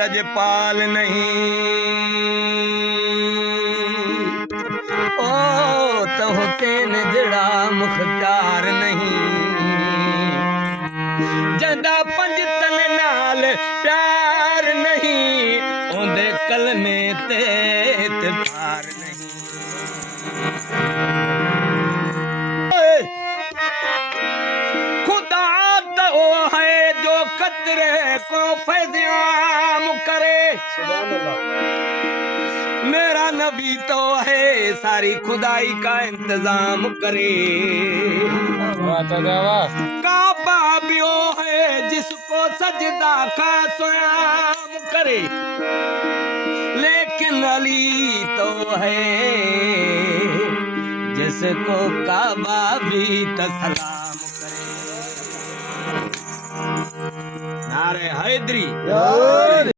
लजपाल नहीं। ओ तो हुसैन जड़ा मुख्तार नहीं, जदा पंजतन नाल प्यार नहीं, ओंदे कलमे ते इतबार नहीं। खुदा तो वो है जो कतरे को फैज़ाम करे, मेरा नबी तो है सारी खुदाई का इंतजाम करे। काबा भी वो है जिसको सजदा का स्वयं करे, लेकिन अली तो है जिसको काबा भी सलाम करे। नारे हैदरी।